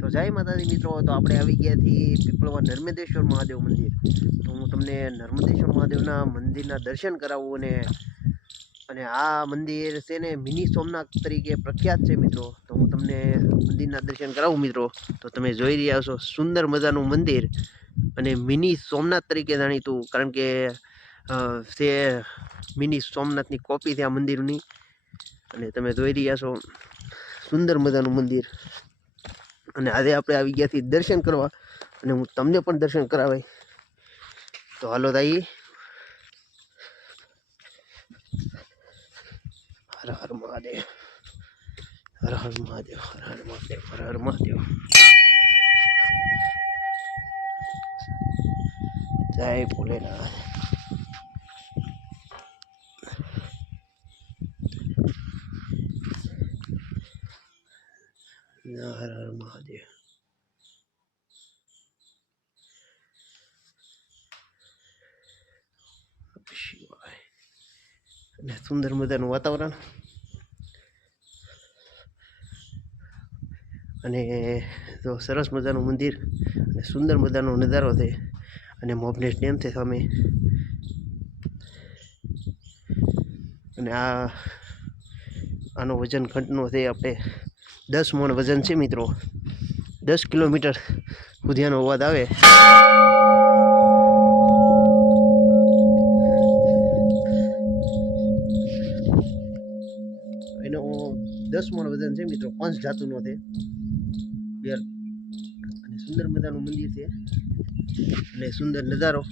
તો જય માતાજી મિત્રો, તો આપણે આવી ગયા થી પીપળવા નર્મદેશ્વર મહાદેવ મંદિર। તો હું તમને નર્મદેશ્વર મહાદેવના મંદિરના દર્શન કરાવું અને આ મંદિર છે ને મિની સોમનાથ તરીકે પ્રખ્યાત છે મિત્રો। તો હું તમને મંદિરના દર્શન કરાવું મિત્રો। તો તમે જોઈ રહ્યા છો સુંદર મજાનું મંદિર અને મિની સોમનાથ તરીકે જાણીતું, કારણ કે તે મિની સોમનાથની કોપી છે આ મંદિરની। અને તમે જોઈ રહ્યા છો સુંદર મજાનું મંદિર। અને આજે આપણે આવી ગયા થી દર્શન કરવા, અને હું તમને પણ દર્શન કરાવાય। તો હાલો તાઈ, હર હર મહાદેવ, હર હર મહાદેવ, હર હર મહાદેવ, હર હર મહાદેવ। જય ભોલેનાથ। હર હર મહાદેવ। શિવાય। અને સુંદર મજાનું વાતાવરણ, અને જો સરસ મજાનું મંદિર અને સુંદર મજાનો નજારો છે। અને મોભનેશ ડેમ છે સામે। અને આનો વજન ખંડનો છે આપણે 10 મણ વજન છે મિત્રો। 10 કિલોમીટર સુધી આનો અવાજ આવે। એનો 10 મણ વજન છે મિત્રો, 5 ધાતુનો છે બેર। અને સુંદર મજાનું મંદિર છે અને સુંદર નજારો।